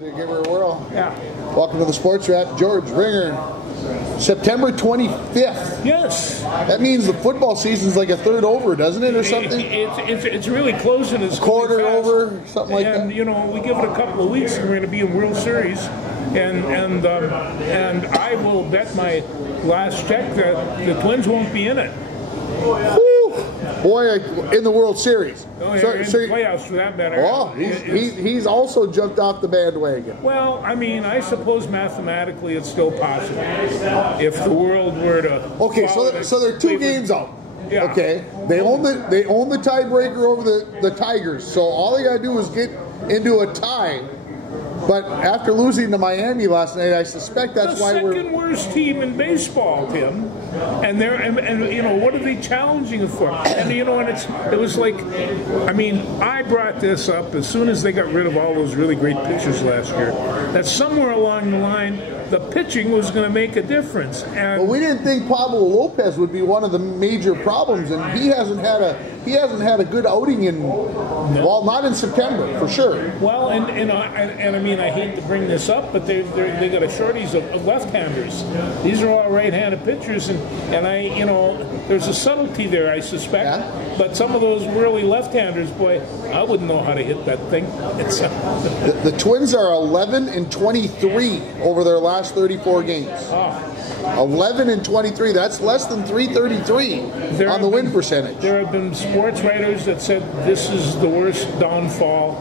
Give her a whirl. Yeah. Welcome to the Sports Wrap. George Ringer. September 25th. Yes. That means the football season's like a third over, doesn't it, or something? It's really closing. It's a quarter fast. over, something like that. And you know, we give it a couple of weeks, and we're going to be in World Series, and I will bet my last check that the Twins won't be in it. Woo. Boy, in the World Series. Oh, yeah, in the playoffs for that matter. Oh, he's also jumped off the bandwagon. Well, I mean, I suppose mathematically it's still possible if the world were to. Okay, so they're 2 games out. Yeah. Okay, they own the tiebreaker over the Tigers. So all they gotta do is get into a tie. But after losing to Miami last night, I suspect that's why we're the second worst team in baseball, Tim. And they're and you know, what are they challenging it for? And you know, and it was like, I mean, I brought this up as soon as they got rid of all those really great pitchers last year, that somewhere along the line the pitching was going to make a difference. And well, we didn't think Pablo Lopez would be one of the major problems, and he hasn't had a good outing in well, not in September for sure. Well, and I mean, I hate to bring this up, but they got a shortage of left-handers. These are all right-handed pitchers, and I, you know, there's a subtlety there, I suspect. Yeah. But some of those really left-handers, boy, I wouldn't know how to hit that thing. It's the Twins are 11-23 over their last 34 games. 11-23. That's less than 333 on the win percentage. There have been sports writers that said this is the worst downfall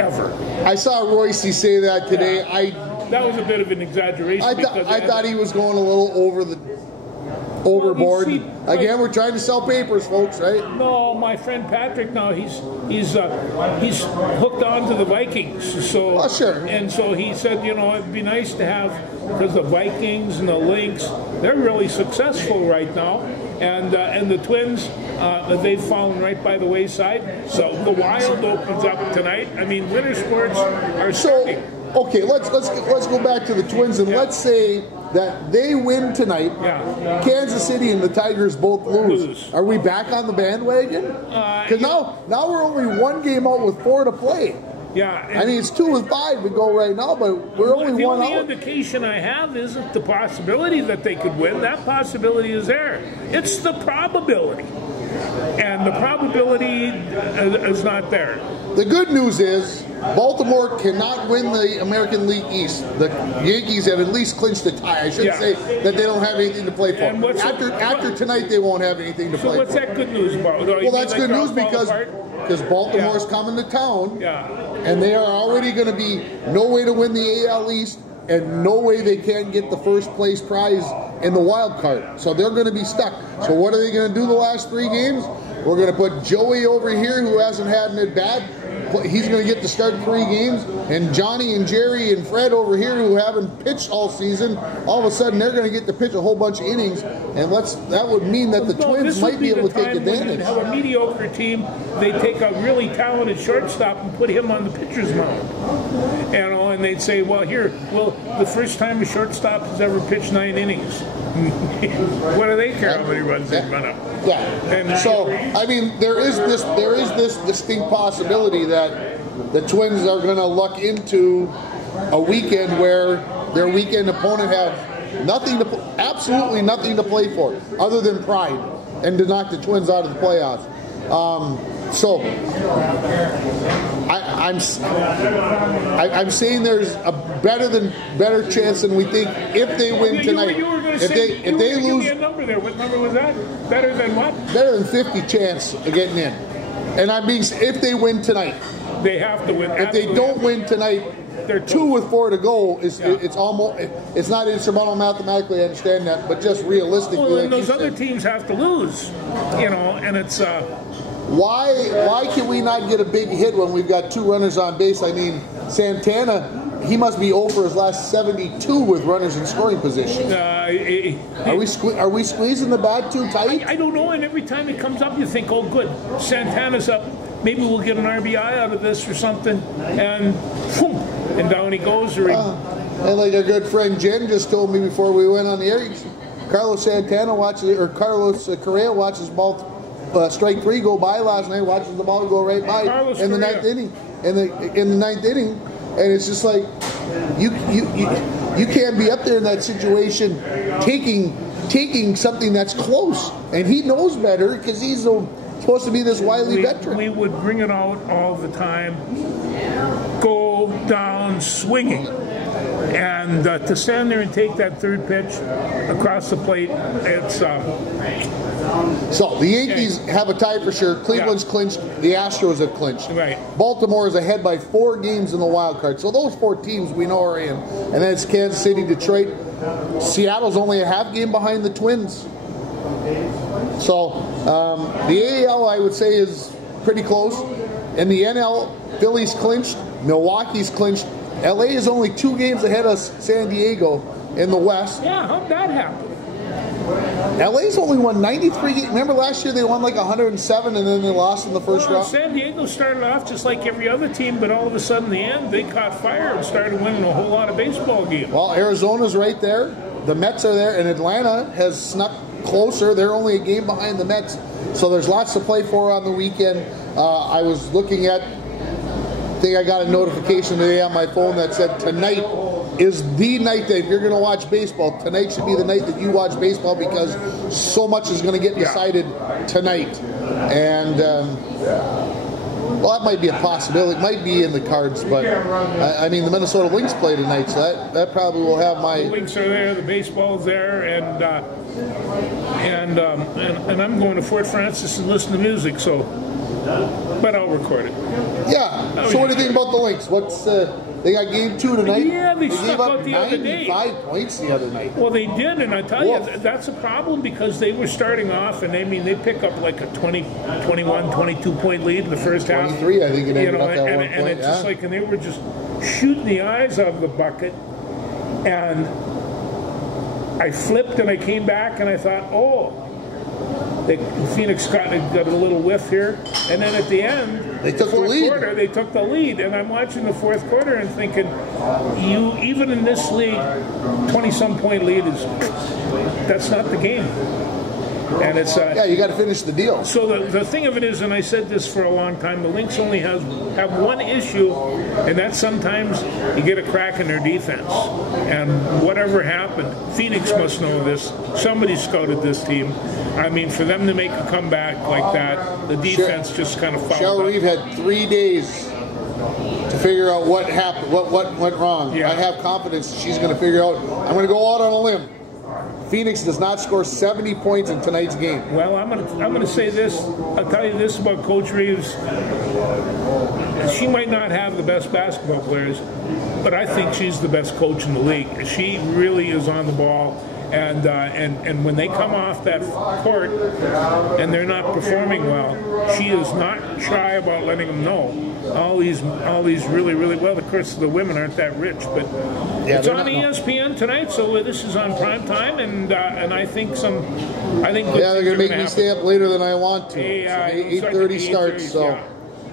ever. I saw Royce say that today. Yeah. That was a bit of an exaggeration. I thought he was going a little overboard. Again, we're trying to sell papers, folks, right? No, my friend Patrick now he's hooked on to the Vikings. So sure. And so he said, you know, it'd be nice to have, because the Vikings and the Lynx, they're really successful right now. And the Twins, they've fallen right by the wayside. So the Wild opens up tonight. I mean, winter sports are starting. Okay, let's go back to the Twins, and let's say that they win tonight. Yeah. Kansas City and the Tigers both lose. Are we back on the bandwagon? Because now we're only 1 game out with 4 to play. Yeah, I mean, it's 2 with 5 to go right now, but we're only 1 out. The only indication I have isn't the possibility that they could win. That possibility is there. It's the probability. And the probability is not there. The good news is Baltimore cannot win the American League East. The Yankees have at least clinched a tie. I shouldn't say that they don't have anything to play for. After tonight, they won't have anything to play for. So what's that good news about? Well, that's good news because Baltimore's coming to town, and they are already going to be no way to win the AL East, and no way they can get the first place prize in the wild card. So they're going to be stuck. So what are they going to do the last 3 games? We're going to put Joey over here, who hasn't had an at-bat. He's going to get to start 3 games. And Johnny and Jerry and Fred over here, who haven't pitched all season, all of a sudden they're going to get to pitch a whole bunch of innings. And that would mean that the Twins might be able to take advantage. Have a mediocre team, they take a really talented shortstop and put him on the pitcher's mound. You know, and they'd say, well, the first time a shortstop has ever pitched 9 innings. What do they care how many runs they run up? Yeah. And so, I mean, there is this distinct possibility that the Twins are going to luck into a weekend where their weekend opponent have absolutely nothing to play for other than pride and to knock the Twins out of the playoffs. So I'm saying there's a better chance than we think if they win tonight. If they lose, a number there. What number was that? Better than what? Better than 50 chance of getting in. And I mean, if they win tonight, they have to win. If they don't win tonight, they're 2 with 4 to go. It's almost, it's not insurmountable mathematically. I understand that, but just realistically, well, and those other teams have to lose, you know, and it's. Why can we not get a big hit when we've got 2 runners on base? I mean, Santana, he must be 0 for his last 72 with runners in scoring position. Are we squeezing the bat too tight? I don't know, and every time it comes up, you think, oh, good, Santana's up. Maybe we'll get an RBI out of this or something, and boom, and down he goes. And like our good friend Jen just told me before we went on the air, Carlos Correa watches ball. Strike 3 go by last night, watches the ball go right by in the 9th inning. In the 9th inning, And it's just like you can't be up there in that situation taking something that's close, and he knows better because he's supposed to be this wily veteran. We would bring it out all the time, go down swinging, and to stand there and take that third pitch across the plate, it's. So the Yankees have a tie for sure. Cleveland's clinched. The Astros have clinched. Right. Baltimore is ahead by 4 games in the wild card. So those 4 teams we know are in, and then it's Kansas City, Detroit. Seattle's only a half game behind the Twins. So the AL, I would say, is pretty close. In the NL, Philly's clinched. Milwaukee's clinched. LA is only 2 games ahead of San Diego in the West. Yeah, how'd that happen? LA's only won 93 games. Remember last year they won like 107 and then they lost in the first round? San Diego started off just like every other team, but all of a sudden in the end they caught fire and started winning a whole lot of baseball games. Well, Arizona's right there. The Mets are there, and Atlanta has snuck closer. They're only a game behind the Mets. So there's lots to play for on the weekend. I was looking at, I think I got a notification today on my phone that said tonight is the night that if you're going to watch baseball, tonight should be the night that you watch baseball because so much is going to get decided tonight. And, well, that might be a possibility. It might be in the cards, but, I mean, the Minnesota Lynx play tonight, so that probably will have my... The Lynx are there, the baseball's there, and I'm going to Fort Francis and listen to music, so... But I'll record it. Yeah. So what do you think about the Lynx? What's they got game 2 tonight? Yeah, they gave stuck up out the other day. 95 points the other night. Well, they did, and I tell you, that's a problem because they were starting off, and they pick up like a 20, 21, 22-point lead in the first half. 23, I think it ended up at one point. And it's just like, and they were just shooting the eyes out of the bucket, and I flipped and I came back and I thought, Phoenix got a little whiff here, and then at the end, they took the lead. Quarter, they took the lead, and I'm watching the fourth quarter and thinking, even in this league, 20-some point lead that's not the game. And it's yeah, you got to finish the deal. So the thing of it is, and I said this for a long time, the Lynx only have one issue, and that's sometimes you get a crack in their defense. And whatever happened, Phoenix must know this. Somebody scouted this team. I mean, for them to make a comeback like that, the defense just kind of fouled Cheryl up. Reeve had 3 days to figure out what happened, what went wrong. Yeah. I have confidence she's going to figure out. I'm going to go out on a limb. Phoenix does not score 70 points in tonight's game. Well, I'm gonna say this. I'll tell you this about Coach Reeves. She might not have the best basketball players, but I think she's the best coach in the league. She really is on the ball. And when they come off that court and they're not performing well, she is not shy about letting them know. All these really, really well. Of course, the women aren't that rich, but it's on ESPN tonight, so this is on prime time, and I think they're going to make me stay up later than I want to. 8:30 starts. So. Yeah.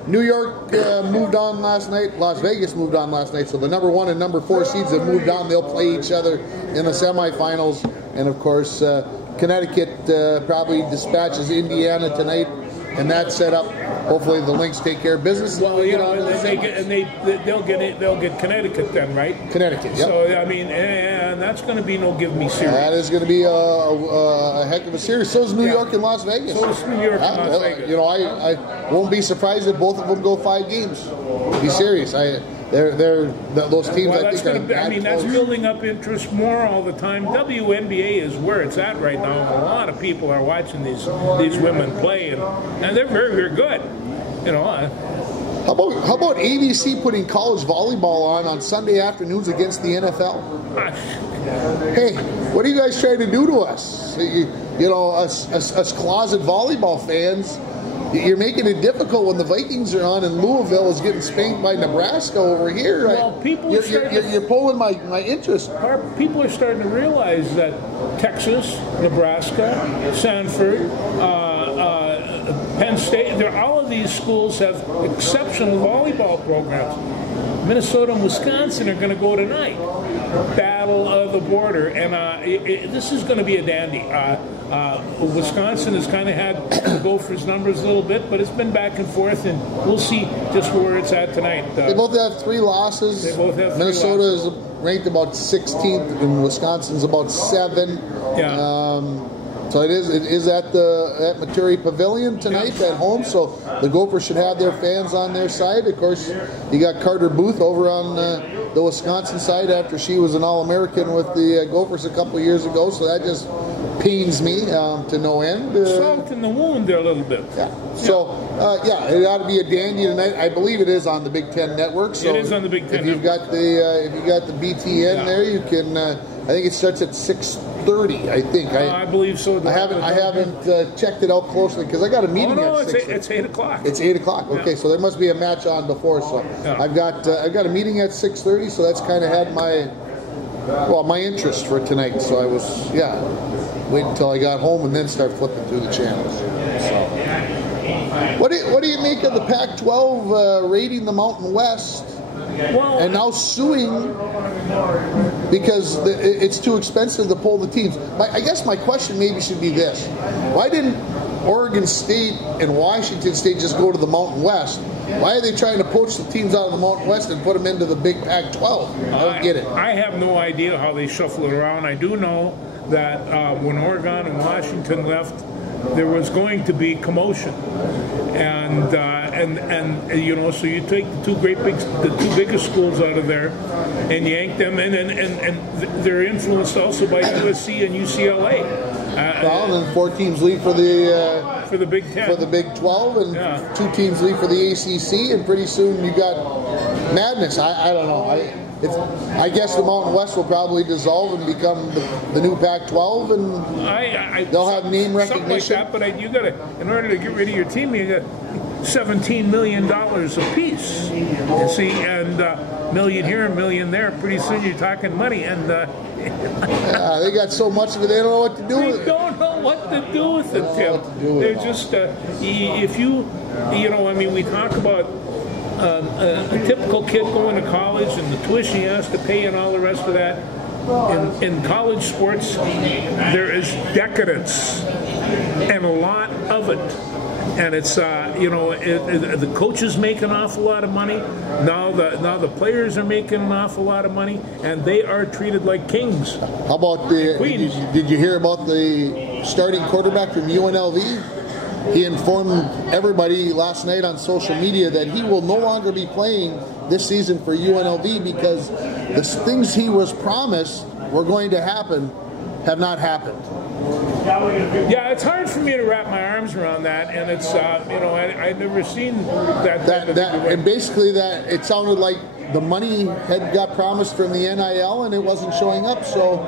New York moved on last night. Las Vegas moved on last night. So the number 1 and number 4 seeds have moved on. They'll play each other in the semifinals. And, of course, Connecticut probably dispatches Indiana tonight. And that's set up. Hopefully the Lynx take care of business. Well, they'll get Connecticut then, right? Connecticut, yep. So, I mean, and that's going to be no give me series. That is going to be a heck of a series. So is New York and Las Vegas. So is New York and Las Vegas. You know, I won't be surprised if both of them go 5 games. Be serious. Those teams. Well, I think that's building up interest more all the time. WNBA is where it's at right now. A lot of people are watching these women play, and they're very, very good. You know. How about ABC putting college volleyball on Sunday afternoons against the NFL? Hey, what are you guys trying to do to us? You know, us closet volleyball fans. You're making it difficult when the Vikings are on and Louisville is getting spanked by Nebraska over here. Well, you're pulling my interest. People are starting to realize that Texas, Nebraska, Sanford, Penn State, all of these schools have exceptional volleyball programs. Minnesota and Wisconsin are going to go tonight. Battle of the border. And this is going to be a dandy. Wisconsin has kind of had the Gophers' numbers a little bit, but it's been back and forth, and we'll see just where it's at tonight. They both have 3 losses. They both have 3 Minnesota losses. is ranked about 16th, and Wisconsin's about 7. Yeah. So it is at Maturi Pavilion tonight at home. So the Gophers should have their fans on their side. Of course, you got Carter Booth over on the Wisconsin side after she was an All-American with the Gophers a couple of years ago. So that just pains me to no end. Salt in the wound there a little bit. Yeah. So it ought to be a dandy tonight. I believe it is on the Big Ten Network. So it is on the Big Ten. If you've got the BTN there, you can. I think it starts at 6:30. I think. I believe so. I haven't checked it out closely because I got a meeting at 6:30. It's 8 o'clock. It's 8 o'clock. Okay, so there must be a match on before. So I've got a meeting at 6:30. So that's kind of had my interest for tonight. So I was wait until I got home and then start flipping through the channels. So what do you make of the Pac-12 raiding the Mountain West? Well, and now suing because it's too expensive to pull the teams. I guess my question maybe should be this. Why didn't Oregon State and Washington State just go to the Mountain West? Why are they trying to poach the teams out of the Mountain West and put them into the big Pac-12? I don't get it. I have no idea how they shuffle it around. I do know that when Oregon and Washington left, there was going to be commotion, and so you take the two biggest schools out of there, and yank them, and they're influenced also by USC and UCLA. And then 4 teams leave for the Big Ten, for the Big 12, and 2 teams leave for the ACC, and pretty soon you got madness. I don't know. I guess the Mountain West will probably dissolve and become the new Pac-12, and they'll have name recognition. Something like that, but you got to, in order to get rid of your team, you got $17 million apiece. You see, and million here, a million there. Pretty soon you're talking money, and they got so much of it, they don't know what to do with it. They don't know what to do with it, Tim. They're just, if we talk about a typical kid going to college and the tuition he has to pay and all the rest of that. In college sports, there is decadence and a lot of it. And it's, the coaches make an awful lot of money. Now the players are making an awful lot of money, and they are treated like kings. How about did you hear about the starting quarterback from UNLV? He informed everybody last night on social media that he will no longer be playing this season for UNLV because the things he was promised were going to happen have not happened. Yeah, it's hard for me to wrap my arms around that, and it's I've never seen that and basically that it sounded like the money had got promised from the NIL and it wasn't showing up, so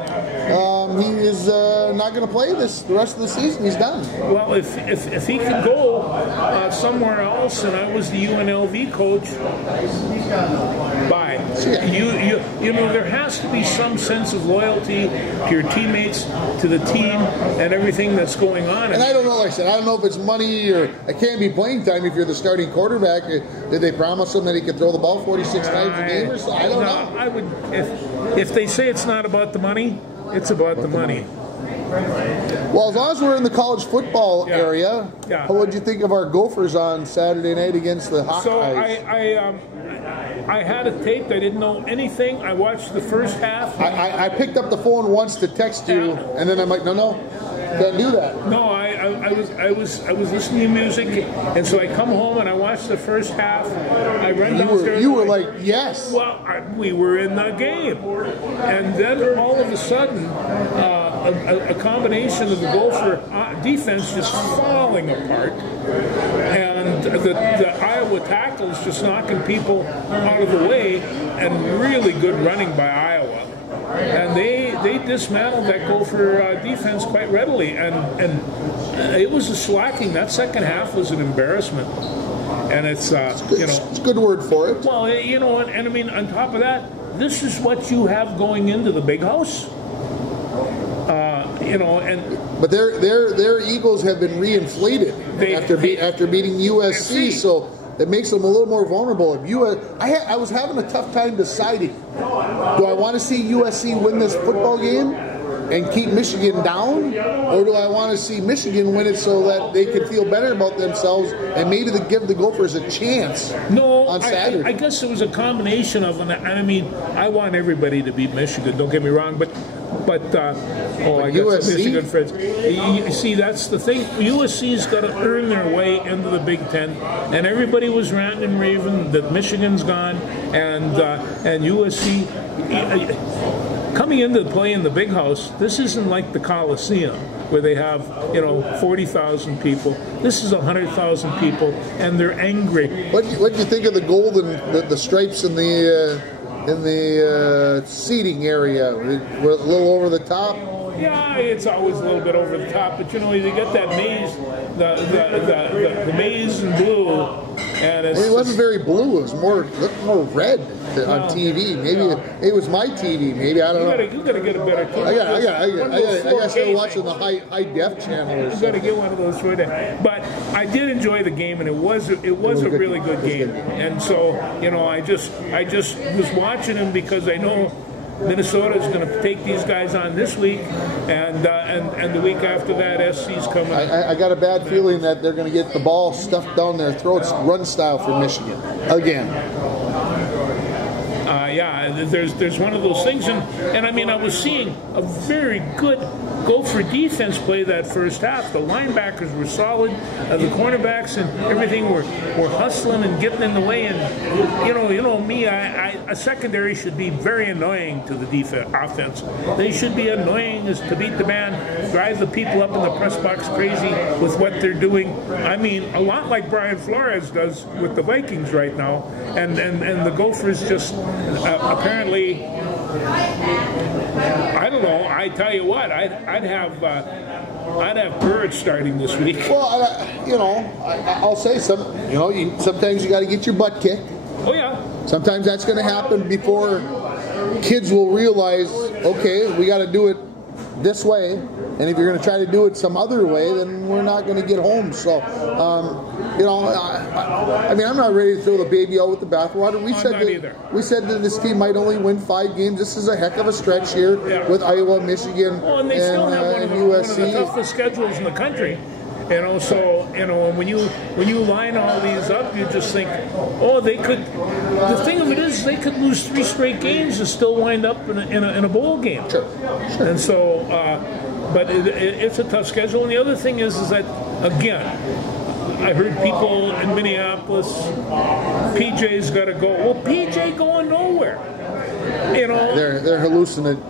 he is not going to play the rest of the season. He's done. Well, if he could go somewhere else, and I was the UNLV coach, bye. There has to be some sense of loyalty to your teammates, to the team, and everything that's going on. And I don't know, like I said, I don't know if it's money or it can't be playing time if you're the starting quarterback. Did they promise him that he could throw the ball 46 times a game or so? I don't know. I would, if they say it's not about the money, it's about the money. Well, as long as we're in the college football area, what would you think of our Gophers on Saturday night against the Hawkeyes? So I had a tape. I didn't know anything. I watched the first half. I picked up the phone once to text you, and then I'm like, no, can't do that. No, I was listening to music, and so I come home and I watched the first half. I run downstairs. You were like, yes. Well, we were in the game, and then all of a sudden, a combination of the Gopher defense just falling apart, and the Iowa tackles just knocking people out of the way, and really good running by Iowa. And they dismantled that Gopher defense quite readily, and it was a slacking. That second half was an embarrassment, and it's it's a good word for it. Well, and I mean, on top of that, this is what you have going into the big house. But their egos have been reinflated. after beating USC, so that makes them a little more vulnerable. I was having a tough time deciding, do I want to see USC win this football game and keep Michigan down, or do I want to see Michigan win it so that they can feel better about themselves and maybe give the Gophers a chance on Saturday? I guess it was a combination of, and I mean, I want everybody to beat Michigan, don't get me wrong, but I got some Michigan friends. You see, that's the thing. USC's got to earn their way into the Big Ten, and everybody was ranting and raving that Michigan's gone, and USC coming into play in the Big House. This isn't like the Coliseum where they have 40,000 people. This is 100,000 people, and they're angry. What do you think of the gold and the stripes in the seating area? We're a little over the top. Yeah, it's always a little bit over the top, but you get that maize, the maize and blue, and it wasn't very blue. It looked more red on TV. Maybe it was my TV. Maybe I don't know. You gotta get a better TV. I gotta start watching the high def channel. You gotta get one of those for that. But I did enjoy the game, and it was a really good game. And so I just was watching them because I know Minnesota is going to take these guys on this week, and the week after that, SC's coming. I got a bad feeling that they're going to get the ball stuffed down their throats, run style for Michigan again. There's one of those things, and I mean, I was seeing a very good Gopher defense play that first half. The linebackers were solid, the cornerbacks and everything were hustling and getting in the way. And me, a secondary should be very annoying to the offense. They should be annoying as to beat the man, drive the people up in the press box crazy with what they're doing. I mean, a lot like Brian Flores does with the Vikings right now, and the Gophers just apparently. I don't know. I tell you what, I'd have Bird starting this week. Well, I'll say sometimes you got to get your butt kicked. Oh yeah. Sometimes that's going to happen before kids will realize, okay, we got to do it this way, and if you're going to try to do it some other way, then we're not going to get home. So, I mean, I'm not ready to throw the baby out with the bathwater. We said that this team might only win 5 games. This is a heck of a stretch here with Iowa, Michigan, and still have one of the toughest schedules in the country. So when you line all these up, you just think, they could. The thing of it is, they could lose 3 straight games and still wind up in a bowl game. Sure. And so, but it's a tough schedule. And the other thing is that again, I heard people in Minneapolis, PJ's got to go. Well, PJ going nowhere. They're hallucinating.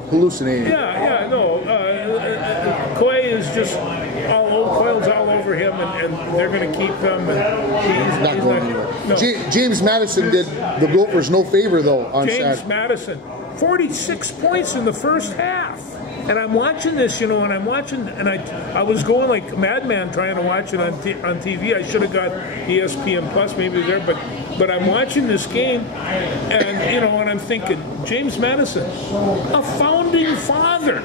Coy is just Coyle's all over him, and they're going to keep him. And he's not going anywhere. No. James Madison did the Gophers no favor though on Saturday. James Madison, 46 points in the first half. And I'm watching this, and I'm watching, and I was going like a madman trying to watch it on TV. I should have got ESPN Plus, maybe there, but I'm watching this game, and and I'm thinking, James Madison, a founding father,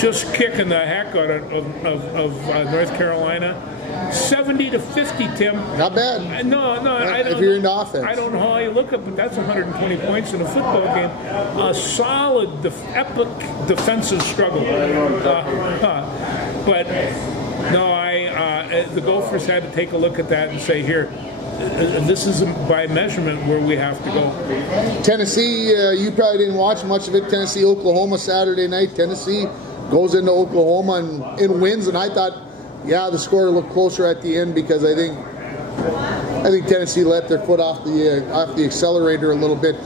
just kicking the heck out of North Carolina. 70-50, Tim. Not bad. No, I don't. If you're into offense, I don't know how you look at, but that's 120 points in a football game. A solid, epic defensive struggle. But no, the Gophers had to take a look at that and say, here, this is by measurement where we have to go. Tennessee, you probably didn't watch much of it. Tennessee, Oklahoma Saturday night. Tennessee goes into Oklahoma and wins, and I thought, the score looked closer at the end because I think Tennessee let their foot off the accelerator a little bit.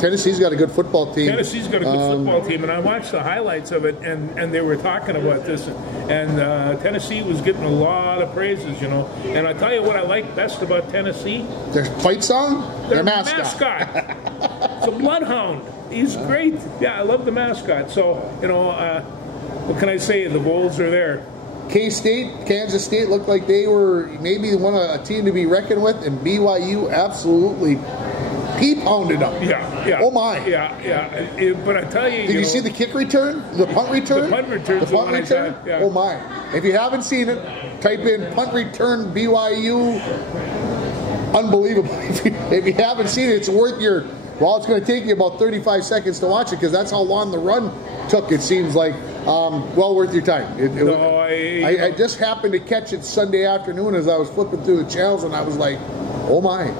Tennessee's got a good football team. Tennessee's got a good football team, and I watched the highlights of it, and they were talking about this, and Tennessee was getting a lot of praises, And I tell you what I like best about Tennessee. Their fight song? Their mascot. It's a bloodhound. He's great. Yeah, I love the mascot. So, what can I say? The Bulls are there. K-State, Kansas State looked like they were maybe a team to be reckoned with, and BYU absolutely He pounded him. Yeah. Oh my. Yeah. But I tell you, did you see the kick return? The punt return? The punt return. The punt return? Yeah. Oh my. If you haven't seen it, type in punt return BYU. Unbelievable. If you haven't seen it, it's worth your... Well, it's going to take you about 35 seconds to watch it because that's how long the run took, it seems like. Well worth your time. I just happened to catch it Sunday afternoon as I was flipping through the channels, and I was like, oh my.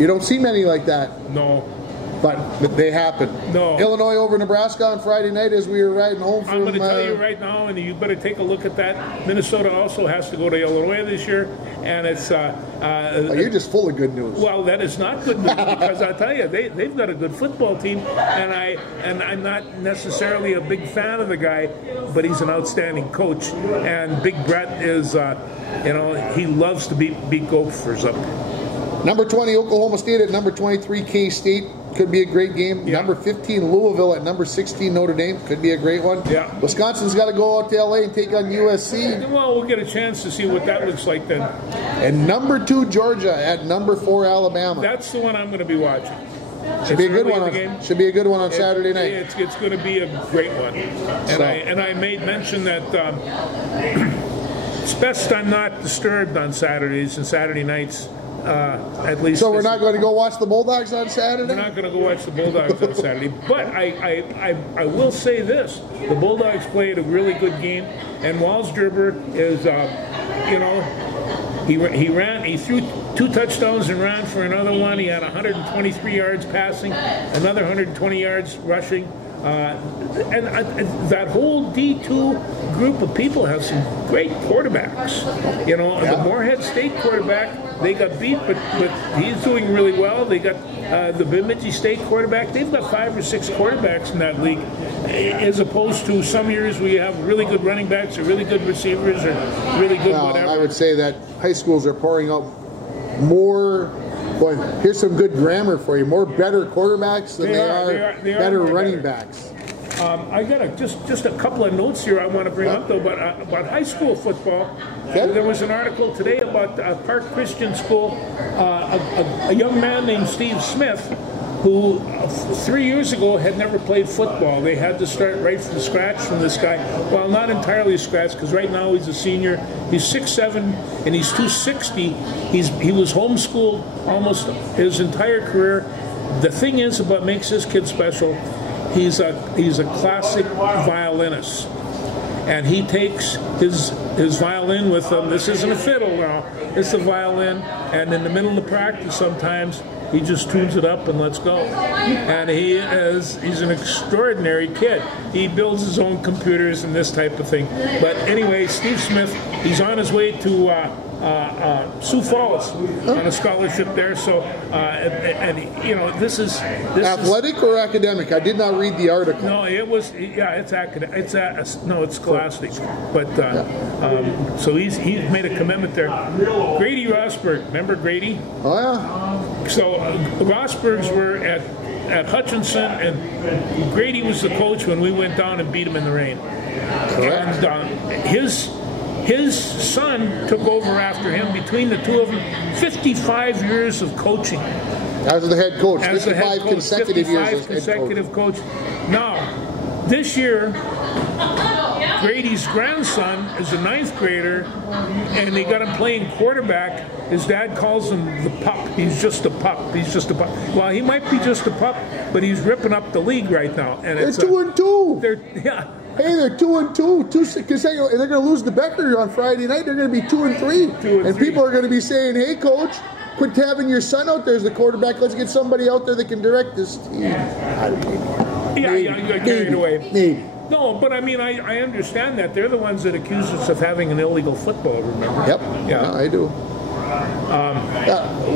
You don't see many like that. No. But they happen. No. Illinois over Nebraska on Friday night as we were riding home from... I'm going to tell you right now, and you better take a look at that. Minnesota also has to go to Illinois this year, and it's... you're just full of good news. Well, that is not good news because I tell you, they've got a good football team, and I'm not necessarily a big fan of the guy, but he's an outstanding coach, and Big Brett is, he loves to beat Gophers up. Number 20, Oklahoma State at number 23, K-State. Could be a great game. Yeah. Number 15, Louisville at number 16, Notre Dame. Could be a great one. Yeah. Wisconsin's got to go out to LA and take on USC. Well, we'll get a chance to see what that looks like then. And number 2, Georgia at number 4, Alabama. That's the one I'm going to be watching. Should be a good one. Should be a good one on Saturday night. It's going to be a great one. And I made mention that it's best I'm not disturbed on Saturdays and Saturday nights. At least. So we're not going to go watch the Bulldogs on Saturday? We're not going to go watch the Bulldogs on Saturday. But I will say this. The Bulldogs played a really good game. And Walsgerber is, he threw 2 touchdowns and ran for another one. He had 123 yards passing, another 120 yards rushing. And that whole D2 group of people have some great quarterbacks. The Moorhead State quarterback, they got beat, but he's doing really well. They got the Bemidji State quarterback. They've got 5 or 6 quarterbacks in that league, as opposed to some years we have really good running backs or really good receivers or really good whatever. I would say that high schools are pouring out more... Boy, here's some good grammar for you. More better quarterbacks than they are better running backs. I got just a couple of notes here I want to bring up, though, about high school football. Okay. There was an article today about Park Christian School, a young man named Steve Smith, who 3 years ago had never played football. They had to start right from scratch from this guy. Well, not entirely scratch, because right now he's a senior. He's 6'7", and he's 260. He was homeschooled almost his entire career. The thing is about makes this kid special, he's a classic violinist. And he takes his violin with him. This isn't a fiddle now. It's a violin. And in the middle of practice sometimes, he just tunes it up and let's go. And he's an extraordinary kid. He builds his own computers and this type of thing. But anyway, Steve Smith, he's on his way to Sioux Falls on a scholarship there. So, this is athletic or academic? I did not read the article. No, it was. Yeah, it's academic. It's scholastic. But so he's made a commitment there. Grady Rosberg, remember Grady? Oh yeah. So Rosbergs were at Hutchinson, and Grady was the coach when we went down and beat him in the rain. Correct. And his son took over after him. Between the two of them, 55 years of coaching. As the head coach, 55 consecutive years as consecutive coach. Now, this year, Grady's grandson is a 9th grader, and they got him playing quarterback. His dad calls him the pup. He's just a pup. He's just a pup. Well, he might be just a pup, but he's ripping up the league right now. And they're 2-2. Yeah. Hey, they're 2-2. Because they're going to lose the Becker on Friday night. They're going to be 2-3. And people are going to be saying, "Hey, coach, quit having your son out there as the quarterback. Let's get somebody out there that can direct this team." Yeah, you got carried away. Maybe. No, but I mean, I understand that. They're the ones that accuse us of having an illegal football, remember? Yep. Yeah, I do.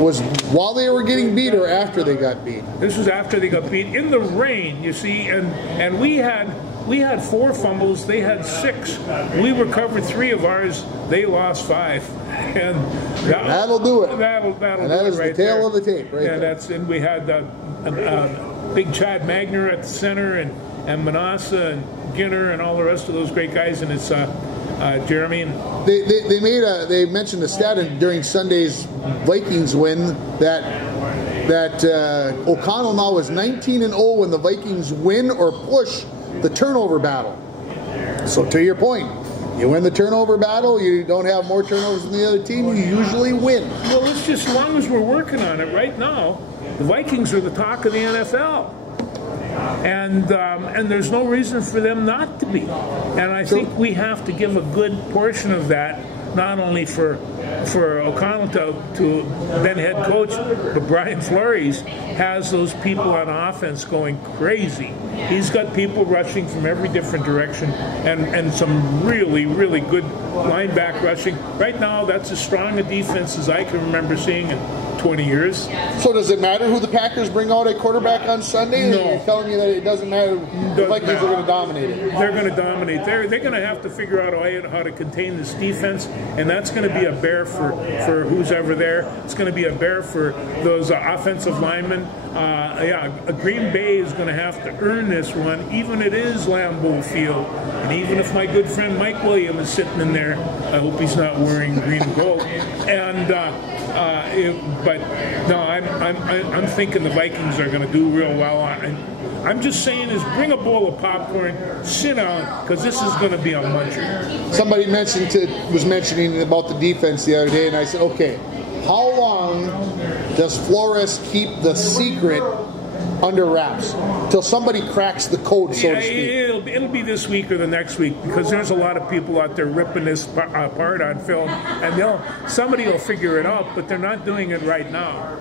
Was while they were getting beat or after they got beat? This was after they got beat in the rain, you see, and we had 4 fumbles, they had 6. We recovered 3 of ours, they lost 5. And that'll do it. That'll and that is right the tail there. of the tape, right? And we had big Chad Magner at the center, and Manassa and Ginner and all the rest of those great guys, and it's Jeremy. And they mentioned the stat during Sunday's Vikings win that that O'Connell now is 19-0 when the Vikings win or push the turnover battle. So to your point, you win the turnover battle, you don't have more turnovers than the other team, you usually win. Well, it's just as long as we're working on it right now, the Vikings are the talk of the NFL. And there's no reason for them not to be. And I think we have to give a good portion of that, not only for O'Connell to then head coach, but Brian Flores has those people on offense going crazy. He's got people rushing from every different direction and some really, really good linebacker rushing. Right now, that's as strong a defense as I can remember seeing in 20 years. So does it matter who the Packers bring out at quarterback on Sunday? No. You're telling me that it doesn't matter. The Vikings are going to dominate it. They're going to dominate. They're going to have to figure out how to contain this defense, and that's going to be a bear for who's ever there. It's going to be a bear for those offensive linemen. Green Bay is going to have to earn this one, even it is Lambeau Field. And even if my good friend Mike Williams is sitting in there, I hope he's not wearing green and gold. And but no, I'm thinking the Vikings are going to do real well. I'm just saying is bring a bowl of popcorn, sit down, because this is going to be a muncher. Somebody was mentioning about the defense the other day, and I said, okay, how long does Flores keep the secret under wraps till somebody cracks the code, so to speak? It'll be this week or the next week, because there's a lot of people out there ripping this apart on film, and somebody will figure it out, but they're not doing it right now.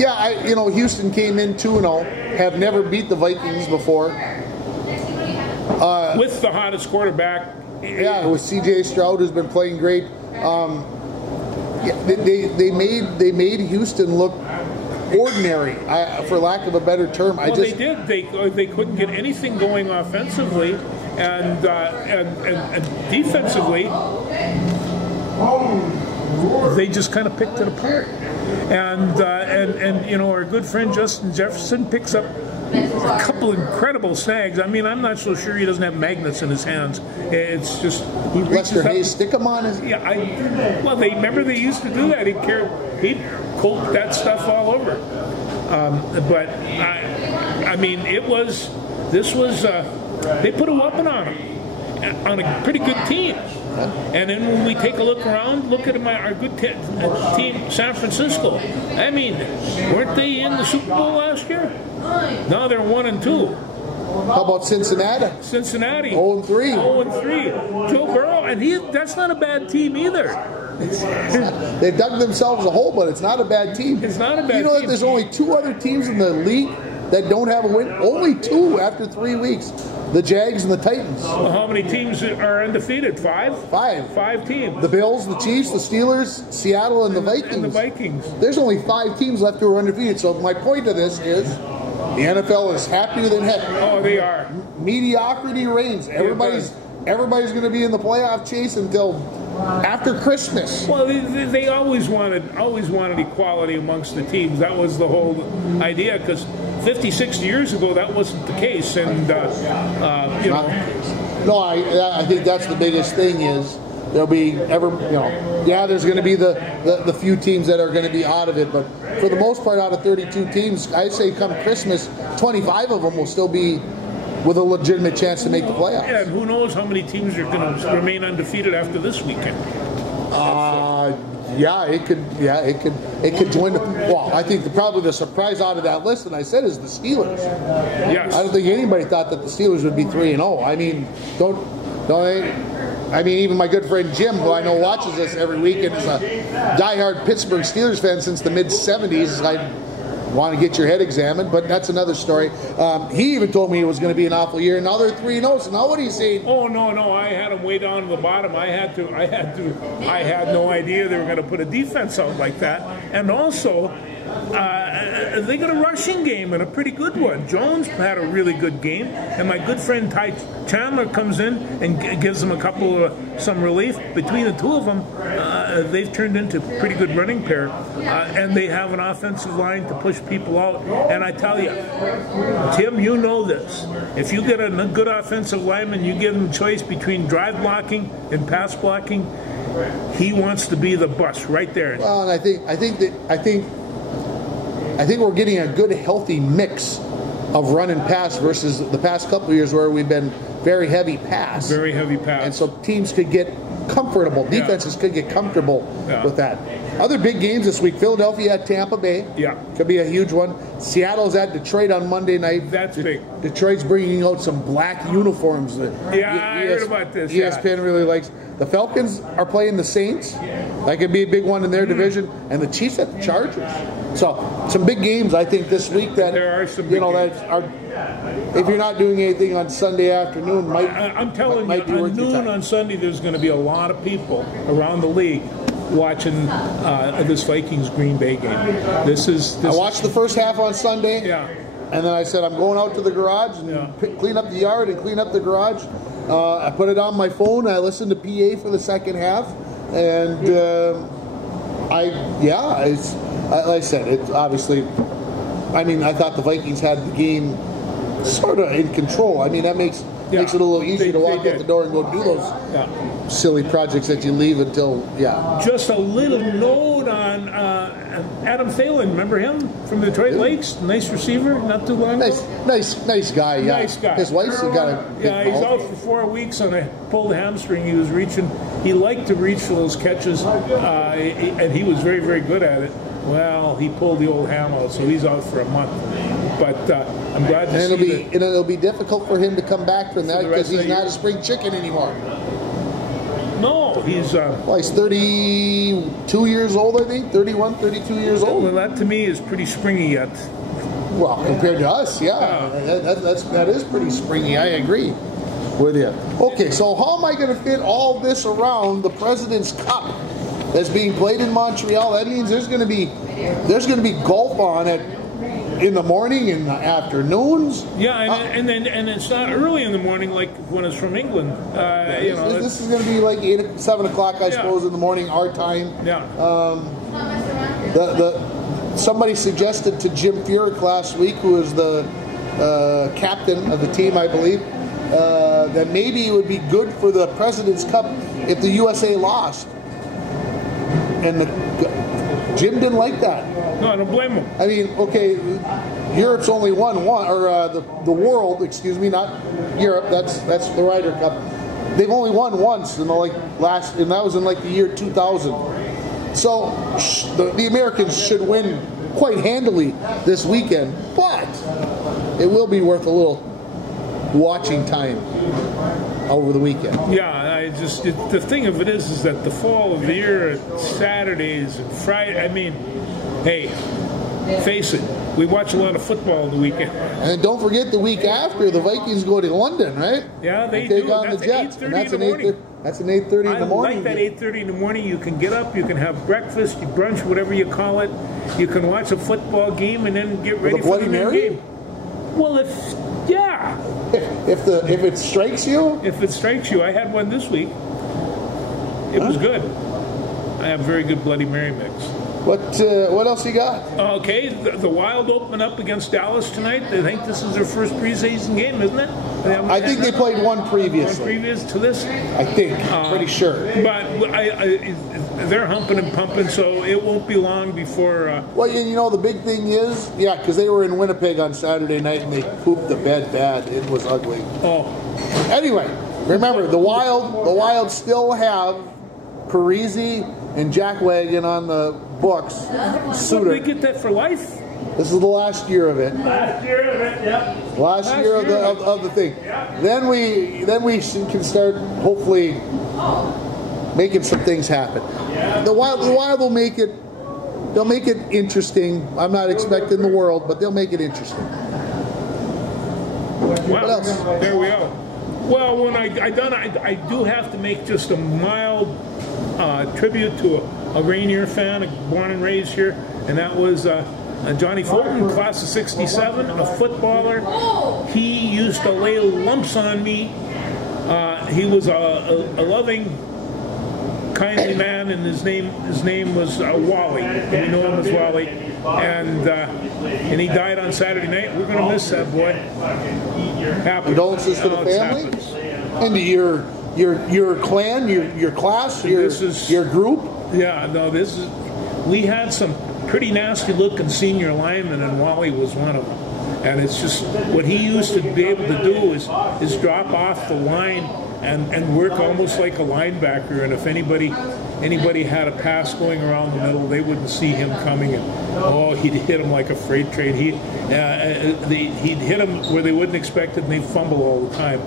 Yeah, Houston came in 2-0, have never beat the Vikings before. With the hottest quarterback. Yeah, with C.J. Stroud, who's been playing great. They made Houston look ordinary, for lack of a better term. They did. They couldn't get anything going offensively, and defensively, they just kind of picked it apart. And our good friend Justin Jefferson picks up a couple incredible snags. I mean, I'm not so sure he doesn't have magnets in his hands. It's just he Lester Hayes stick him on his. Yeah, they used to do that. He'd coat that stuff all over. But I mean, they put a weapon on him, on a pretty good team. And then when we take a look around, look at our good team, San Francisco. I mean, weren't they in the Super Bowl last year? No, they're 1-2. How about Cincinnati? 0-3. 0-3. Joe Burrow, and that's not a bad team either. They dug themselves a hole, but it's not a bad team. It's not a bad team. You know that there's only 2 other teams in the league that don't have a win? Only 2 after 3 weeks. The Jags and the Titans. Well, how many teams are undefeated? 5? 5 teams. The Bills, the Chiefs, the Steelers, Seattle, and the Vikings. And the Vikings. There's only 5 teams left who are undefeated. So my point of this is the NFL is happier than heck. Oh, they are. Mediocrity reigns. Everybody's going to be in the playoff chase until after Christmas. Well, they always wanted equality amongst the teams. That was the whole idea, because 50, 60 years ago, that wasn't the case. And, No, I think that's the biggest thing is there'll be there's going to be the few teams that are going to be out of it. But for the most part, out of 32 teams, I'd say come Christmas, 25 of them will still be with a legitimate chance to make the playoffs. Yeah, and who knows how many teams are going to remain undefeated after this weekend? It could join. Well, I think probably the surprise out of that list, and I said, is the Steelers. Yes. I don't think anybody thought that the Steelers would be 3-0. I mean, even my good friend Jim, who I know watches us every week and is a diehard Pittsburgh Steelers fan since the mid-'70s. I want to get your head examined, but that's another story. He even told me it was going to be an awful year. Now they're 3-0. So now what do you say? Oh no! I had them way down to the bottom. I had no idea they were going to put a defense out like that, and also they got a rushing game and a pretty good one. Jones had a really good game, and my good friend Ty Chandler comes in and gives them some relief. Between the two of them, they've turned into a pretty good running pair, and they have an offensive line to push people out. And I tell you, Tim, you know this. If you get a good offensive lineman, you give him choice between drive blocking and pass blocking, he wants to be the bus right there. Well, and I think I think we're getting a good, healthy mix of run and pass versus the past couple of years where we've been very heavy pass. Very heavy pass. And so teams could get comfortable. Defenses could get comfortable with that. Other big games this week. Philadelphia at Tampa Bay. Yeah. Could be a huge one. Seattle's at Detroit on Monday night. That's big. Detroit's bringing out some black uniforms. I heard about this. ESPN really likes. The Falcons are playing the Saints. That could be a big one in their division. And the Chiefs at the Chargers. So some big games, I think, this week that there are some big games. that are. If you're not doing anything on Sunday afternoon, I'm telling you, on noon on Sunday, there's going to be a lot of people around the league watching this Vikings-Green Bay game. I watched the first half on Sunday. Yeah. And then I said, I'm going out to the garage and clean up the yard and clean up the garage. I put it on my phone. I listened to PA for the second half. And like I said, it obviously, I thought the Vikings had the game sort of in control. I mean, that makes it a little easier to walk out the door and go do those silly projects that you leave until, Just a little note on Adam Thielen. Remember him from the Detroit Lakes? Nice receiver, not too long ago. Nice guy, yeah. Nice guy. His wife's got a big he's out for 4 weeks on a pulled hamstring. He liked to reach for those catches, and he was very, very good at it. Well, he pulled the old ham out, so he's out for a month. But I'm glad to see that. And it'll be difficult for him to come back from that because he's not a spring chicken anymore. No, he's... he's 32 years old, I think. 31, 32 years old. Well, that to me is pretty springy yet. Well, compared to us, that is pretty springy. I agree with you. Okay, so how am I going to fit all this around the President's Cup that's being played in Montreal? That means there's going to be golf on in the morning and the afternoons. Yeah, and it's not early in the morning like when it's from England. This is going to be like 7 o'clock, I suppose, in the morning, our time. Yeah. Somebody suggested to Jim Furyk last week, who is the captain of the team, I believe, that maybe it would be good for the President's Cup if the USA lost. And Jim didn't like that. No, I don't blame him. I mean, okay, Europe's only won one, or the world, excuse me, not Europe. That's the Ryder Cup. They've only won once in and that was in the year 2000. So the Americans should win quite handily this weekend, but it will be worth a little watching time over the weekend. Yeah, the thing of it is that the fall of the year, Saturdays and Friday. I mean, hey, face it, we watch a lot of football on the weekend. And don't forget the week after, the Vikings go to London, right? Yeah, they take do. on the Jets. That's 8:30 in the morning. That's an 8:30 in the morning. I like that 8:30 in the morning. You can get up, you can have breakfast, brunch, whatever you call it. You can watch a football game and then get ready for the main game. Well, if it strikes you? If it strikes you, I had one this week. It was good. I have very good Bloody Mary mix. What else you got? Okay, the Wild open up against Dallas tonight. I think this is their first preseason game, isn't it? I think they played one previously. One previous to this? I think. Pretty sure. But they're humping and pumping, so it won't be long before... Well, the big thing is, because they were in Winnipeg on Saturday night and they pooped the bed bad. It was ugly. Oh. Anyway, remember, the Wild still have Parise and Jack Wagon on the books. Suitor. Did they get that for life? This is the last year of it. Last year of it, yep. Last year of the thing. Yep. Then we can start hopefully making some things happen. Yeah. The Wild will make it. They'll make it interesting. I'm not expecting the world, but they'll make it interesting. What else? There we go. Well, when I do have to make just a mild tribute to a Rainier fan, born and raised here, and that was Johnny Fulton, class of '67, a footballer. He used to lay lumps on me. He was a loving, kindly man, and his name was Wally. We know him as Wally, and he died on Saturday night. We're going to miss that boy. Condolences to the family and to your clan, your class, your group. Yeah, no, we had some pretty nasty-looking senior linemen, and Wally was one of them. And it's just what he used to be able to do is drop off the line and work almost like a linebacker. And if anybody had a pass going around the middle, they wouldn't see him coming. And he'd hit them like a freight train. He'd hit them where they wouldn't expect it, and they'd fumble all the time.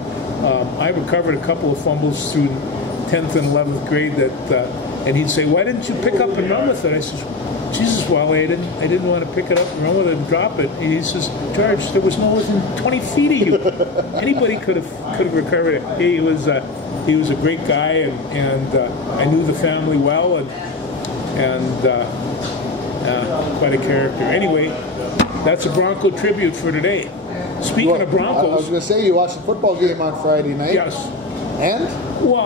I recovered a couple of fumbles through 10th and 11th grade and he'd say, "Why didn't you pick up and run with it?" I says, "Jesus, Wally, I didn't want to pick it up and run with it and drop it." And he says, "George, there was no within 20 feet of you. Anybody could have recovered it." He was a great guy, and I knew the family well, and quite a character. Anyway, that's a Bronco tribute for today. Speaking of Broncos, I was going to say, you watched the football game on Friday night. Yes. And? Well,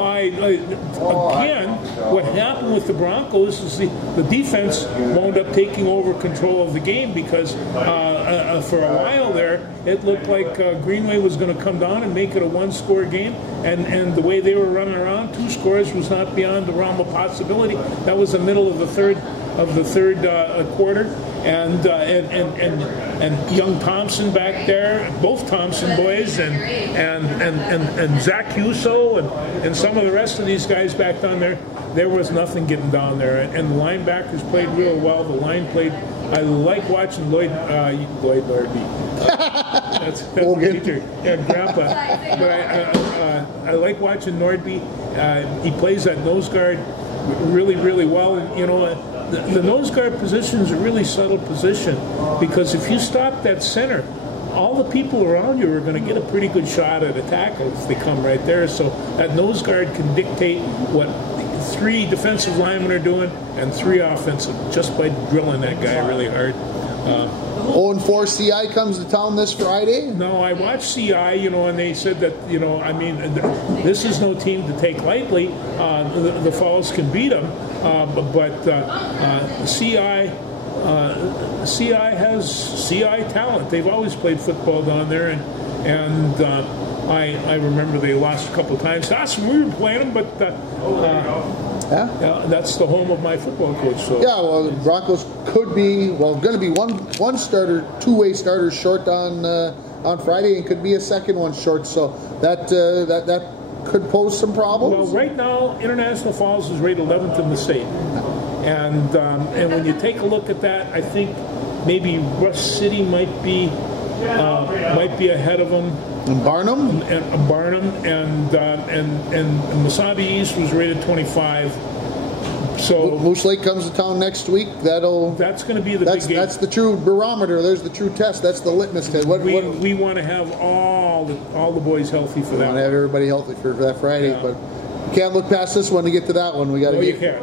what happened with the Broncos is the defense wound up taking over control of the game because for a while there, it looked like Greenway was going to come down and make it a one-score game, and the way they were running around, 2 scores was not beyond the realm of possibility. That was the middle of the third quarter, and young Thompson back there, both Thompson boys, and Zach Huso and some of the rest of these guys back down there. There was nothing getting down there, and the linebackers played real well. The line played. I like watching Lloyd Lordby. That's teacher, Grandpa. But I like watching Nordby. He plays that nose guard really, really well, and the nose guard position is a really subtle position because if you stop that center, all the people around you are going to get a pretty good shot at a tackle if they come right there. So that nose guard can dictate what 3 defensive linemen are doing and 3 offensive just by drilling that guy really hard. 0-4 CI comes to town this Friday? No, I watched CI, and they said that, this is no team to take lightly. The Falls can beat them, but CI has CI talent. They've always played football down there, and I remember they lost a couple of times. We were playing them, but that's the home of my football coach. So. Yeah, well, the Broncos could be going to be one starter, 2-way starters short on Friday, and could be a second one short. So that could pose some problems. Well, right now, International Falls is rated 11th in the state, and when you take a look at that, I think maybe Rush City might be ahead of them. And Barnum? And Mesabi East was rated 25. So Moose Lake comes to town next week. That's going to be the big game. That's the true barometer. There's the true test. That's the litmus test. We want to have all the boys healthy for that. We want to have everybody healthy for that Friday, but you can't look past this one to get to that one. We got to take care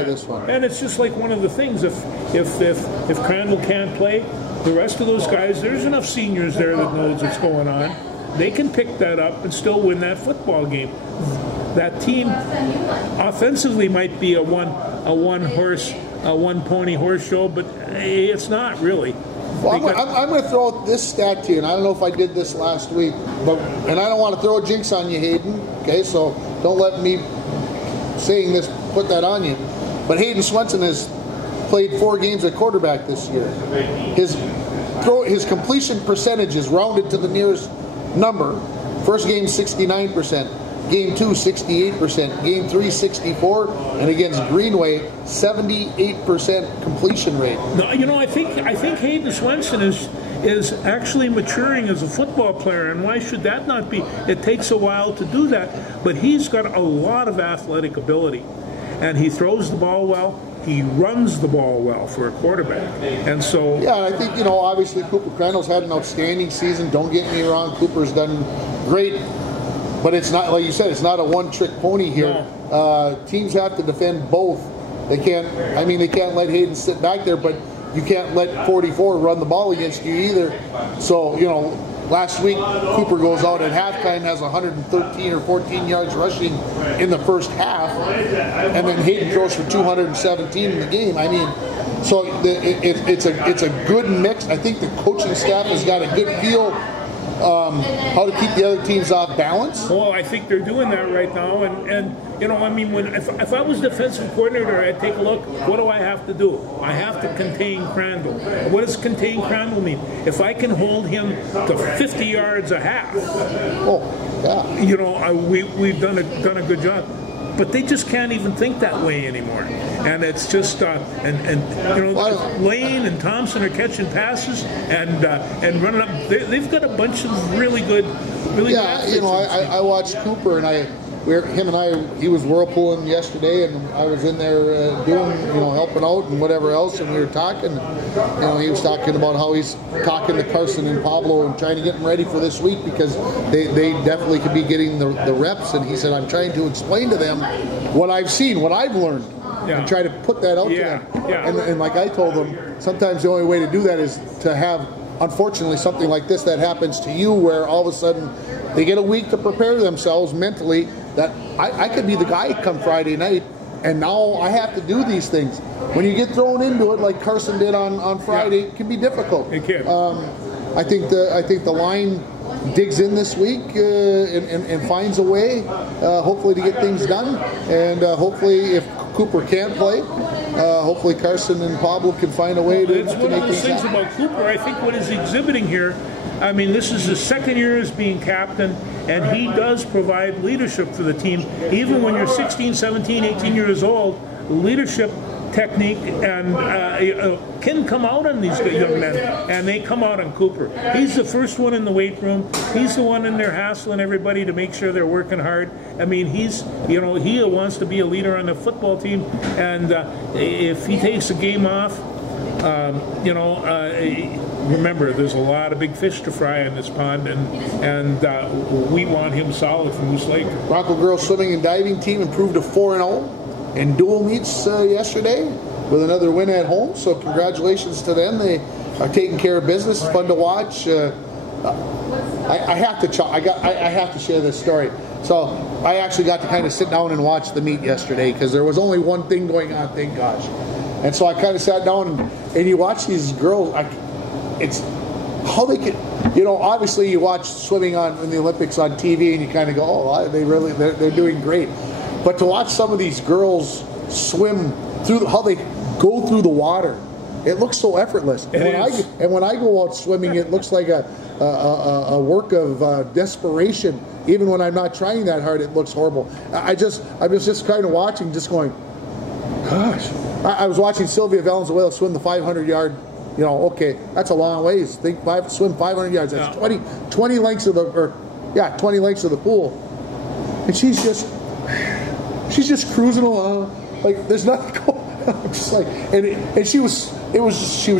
of this one. And it's just like one of the things. If Crandall can't play, the rest of those guys, there's enough seniors there that knows what's going on. They can pick that up and still win that football game. That team offensively might be a one pony horse show, but it's not really. Well, I'm going to throw out this stat to you, and I don't know if I did this last week, and I don't want to throw a jinx on you, Hayden. Okay, so don't let me saying this put that on you. But Hayden Swenson has played 4 games at quarterback this year. His completion percentage is rounded to the nearest number. First game 69%, game 2 68%, game 3 64%, and against Greenway 78% completion rate. No, I think Hayden Swenson is actually maturing as a football player, and why should that not be? It takes a while to do that, but he's got a lot of athletic ability, and he throws the ball well. He runs the ball well for a quarterback, and so I think obviously Cooper Crandall's had an outstanding season. Don't get me wrong, Cooper's done great, but it's not like you said. It's not a one-trick pony here. No. Teams have to defend both. They can't let Hayden sit back there, but you can't let 44 run the ball against you either. So last week, Cooper goes out at halftime, has 113 or 14 yards rushing in the first half, and then Hayden throws for 217 in the game. So it's a good mix. I think the coaching staff has got a good feel how to keep the other teams off balance? Well, I think they're doing that right now, and you know, I mean, if I was defensive coordinator, I'd take a look. What do I have to do? I have to contain Crandall. What does contain Crandall mean? If I can hold him to 50 yards a half, you know, we've done a good job. But they just can't even think that way anymore, and it's just and you know, Lane and Thompson are catching passes and running up. They've got a bunch of really good. You know, I watched Cooper and he was whirlpooling yesterday, and I was in there doing, you know, helping out and whatever else, and we were talking. You know, he was talking about how he's talking to Carson and Pablo and trying to get them ready for this week because they definitely could be getting the reps. And he said, I'm trying to explain to them what I've seen, what I've learned, and try to put that out to them. And like I told them, sometimes the only way to do that is to have, unfortunately, something like this that happens to you where all of a sudden they get a week to prepare themselves mentally that I could be the guy come Friday night, and now I have to do these things. When you get thrown into it like Carson did on Friday, it can be difficult. It can. I think the line digs in this week and finds a way, hopefully, to get things done. And hopefully, if Cooper can't play, hopefully Carson and Pablo can find a way to make things happen. One of the things about Cooper, I think what he's exhibiting here, I mean, this is his second year as being captain, and he does provide leadership for the team. Even when you're 16, 17, 18 years old, leadership technique and can come out on these young men, and they come out on Cooper. He's the first one in the weight room. He's the one in there hassling everybody to make sure they're working hard. I mean, he wants to be a leader on the football team, and if he takes a game off, remember, there's a lot of big fish to fry in this pond, and we want him solid from Moose Lake. Bronco girls swimming and diving team improved to 4-0 in dual meets yesterday with another win at home. So congratulations to them. They are taking care of business. It's fun to watch. I have to share this story. So I actually got to kind of sit down and watch the meet yesterday because there was only one thing going on, thank gosh. And so I kind of sat down and you watch these girls. It's how they can, obviously you watch swimming in the Olympics on TV and you kind of go, oh, they're doing great. But to watch some of these girls swim through how they go through the water, it looks so effortless. And when I go out swimming, it looks like a work of desperation. Even when I'm not trying that hard, it looks horrible. I was just kind of watching, just going, gosh. I was watching Sylvia Valenzuela swim the 500-yard. Okay, that's a long ways. Swim 500 yards. That's 20 lengths of the 20 lengths of the pool, and she's just cruising along like there's nothing going on. I'm just like, and she was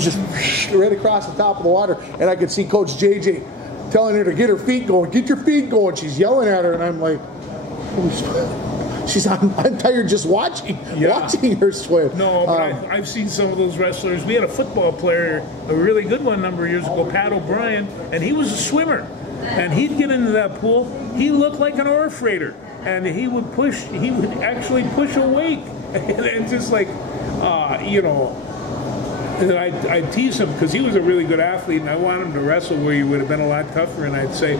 just right across the top of the water, and I could see Coach JJ telling her to get her feet going, get your feet going. She's yelling at her, and I'm like, I'm tired just watching her swim. No, but I've seen some of those wrestlers. We had a football player, a really good one, a number of years ago, Pat O'Brien, and he was a swimmer. And he'd get into that pool. He looked like an ore freighter, and he would actually push a wake, and just like, And I'd tease him because he was a really good athlete, and I want him to wrestle where he would have been a lot tougher. And I'd say,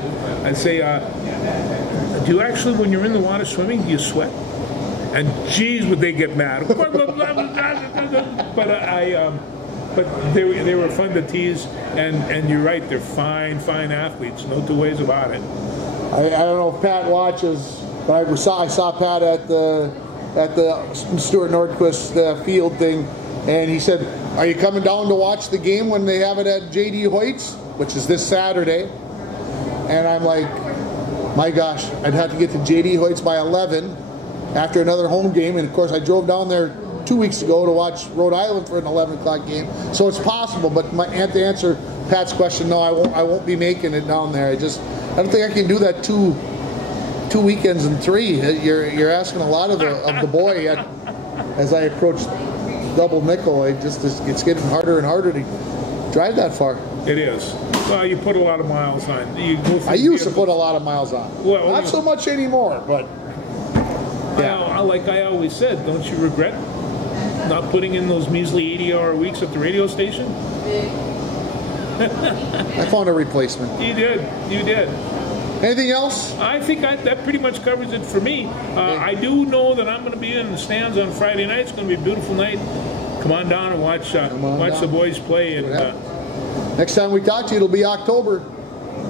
do you actually, when you're in the water swimming, do you sweat? And geez, would they get mad? But they were fun to tease, and you're right, they're fine athletes, no two ways about it. I don't know if Pat watches, but I saw Pat at the Stuart Nordquist field thing, and he said, "Are you coming down to watch the game when they have it at J.D. Hoyt's, which is this Saturday?" And I'm like, my gosh, I'd have to get to J.D. Hoyt's by 11 after another home game, and of course I drove down there 2 weeks ago to watch Rhode Island for an 11 o'clock game, so it's possible. But to answer Pat's question, no, I won't be making it down there. I don't think I can do that two weekends in 3. You're asking a lot of the boy as I approach double nickel. It's getting harder and harder to drive that far. It is. Well, you put a lot of miles on. I used to put a lot of miles on. Well, not so much anymore, but yeah. Like I always said, don't you regret not putting in those measly 80-hour weeks at the radio station? I found a replacement. You did. You did. Anything else? I think that pretty much covers it for me. I do know that I'm going to be in the stands on Friday night. It's going to be a beautiful night. Come on down and watch the boys play. And next time we talk to you, it'll be October.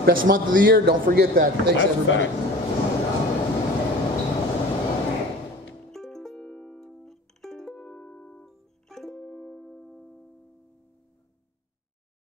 Best month of the year. Don't forget that. Thanks, That's everybody. a fact.